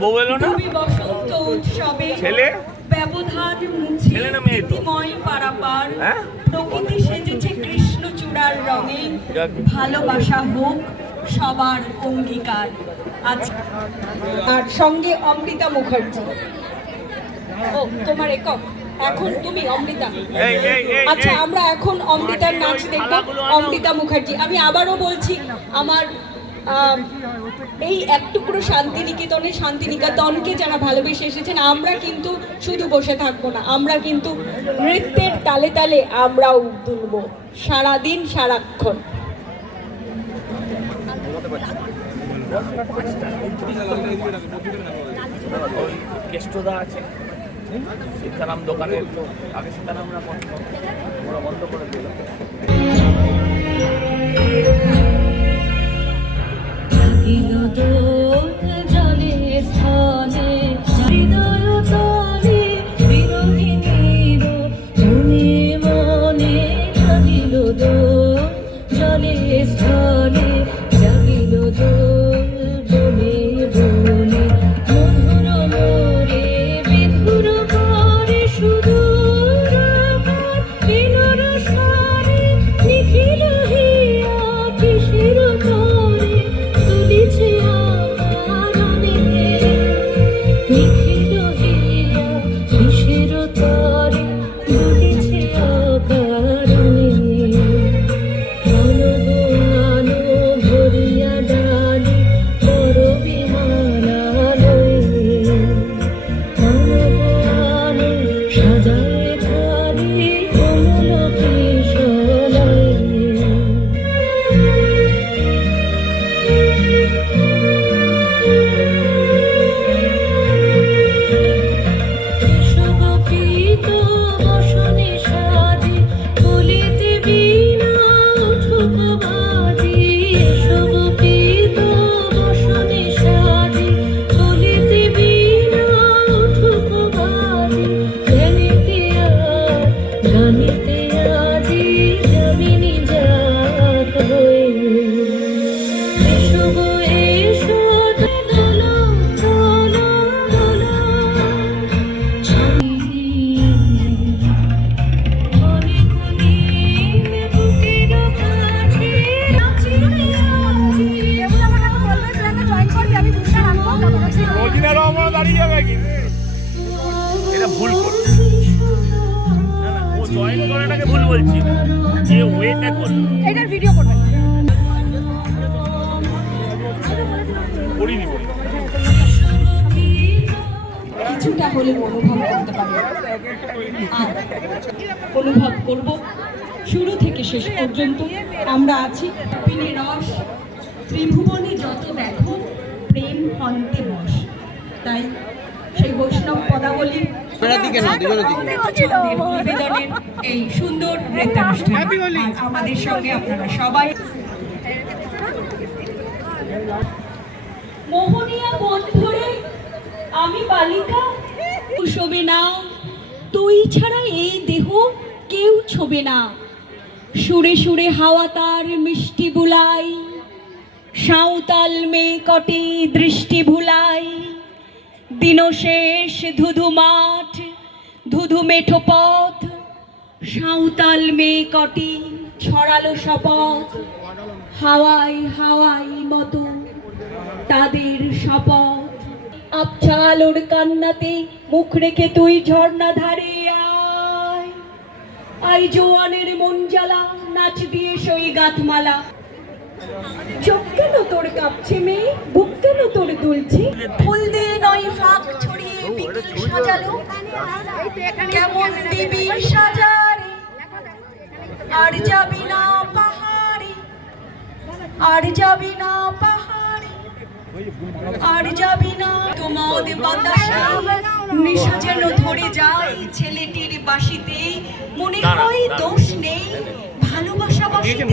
বউ এলো না? বসন্ত উৎসবে ছেলে ব্যবধান মুছে ছেলে না মেয়ে তো? প্রীতিময় পারাপার হ্যাঁ? প্রকৃতি সেজেছে কৃষ্ণচূড়ার রঙে, ভালোবাসা হোক সবার অঙ্গীকার। আচ্ছা, আর সঙ্গে অমৃতা মুখার্জি। ও তোমার একক, এখন তুমি অমৃতা। আচ্ছা, আমরা এখন অমৃতার নাচ দেখব। অমৃতা মুখার্জি। আমি আবারও বলছি, আমার এই এক টুকরো শান্তিনিকেতনকে যারা ভালোবেসে এসেছেন, আমরা কিন্তু শুধু বসে থাকবো না, আমরা কিন্তু নৃত্যের তালে তালে আমরাও দুলব সারাদিন সারাক্ষণ। কেষ্টদা আছে সীতারাম দোকানে, আগে সীতারামরা বন্ধ করে দিল। জলে স্থলে হৃদয় তলে বিরোহিণীর মনে মনে জাগিল দোল, জলে স্থলে জাগিল দোল, বনে বনে মধুর মোরে বিধুর করে সুদূর বিনোর সারে নিখিল হিয়া কিসের করে তুলিছে আকারণে, নিখিল হিয়া কিসের করে তুলিছে আকারণে। মনগান ভরিয়া ডালি করবি মালালয়ে, মনগান সাজায় থালি কমল কিশলয়ে। শোভিত বসনে সাজি কলিতে বীণা উঠুক বাজি, শোভিত বসনে সাজি কলিতে বীণা উঠুক বাজি, গানিতে আজি যামিনী জাত হয়ে। এসো গো এসো দোলো দোলো দোলো অনেক দিন বুকের কাছে নাচিতে আজি। এটা ভুল করছে। না না, ও জয়েন করাটাকে ভুল বলছি না, যে ওয়েটা করলো এটার ভিডিও করবেন। করিনি কিছুটা হলে অনুভব করতে পারি, আর অনুভব করব শুরু থেকে শেষ পর্যন্ত। আমরা আছি পিনে রস, ত্রিভুবনে যত দেখো প্রেম হন্তে বস। তাই সেই বৈষ্ণব পদাবলী নিবেদনের এই সুন্দর নৃত্যানুষ্ঠান। আর আমাদের সঙ্গে আপনারা সবাই মোহনিয়া বন্ধুরে আমি বালিকা শোবে না, তুই ছাড়া এই দেহ কেউ ছোবে না। সুরে সুরে হাওয়া তার মিষ্টি বুলাই, সাঁওতাল মেয়ে কটে দৃষ্টি ভুলাই। দিনশেষ ধুধু মাঠ ধুধু মেঠো পথ, সাঁওতাল মেয়ে কটি ছড়ালো শপথ। হাওয়াই হাওয়াই মতো তাদের শপথ। আবছা আলোর কান্নাতে মুখ রেখে তুই ঝর্ণা ধারে আয়, আই জোয়ানের মন জ্বালা নাচ দিয়ে সই গাঁথমালা। চোখ কেন তোর কাঁপছে মেয়ে, বুক কেন তোর দুলছে? ফুল দিয়ে নয় ফাঁক ছড়িয়ে বিকেল সাজালো, কেমন দিবি সাজারে। আর যাবি না পাহাড়ে, আর যাবি না পাহাড়ে, আর যাবি না। তোমাদ বাতাসে নেশা যেন ধরে যায় ছেলেটির বাঁশিতে, মনে হয় দোষ নেই ভালোবাসা বাঁশিতে।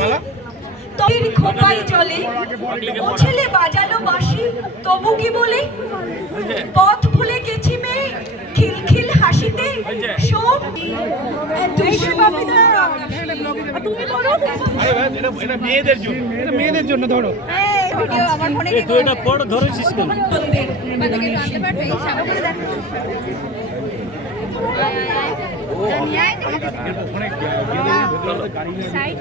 তোর খোপায় চলে ও ছেলে বাজালো বাঁশি, তবু কি বলে পথ ভুলে গেছি মেয়ে খিলখিল হাসিতে। শোন মেয়েদের জন্য ধরো, আমার ফোনে তুই এটা পড় ধরেছিস কেন? সাইড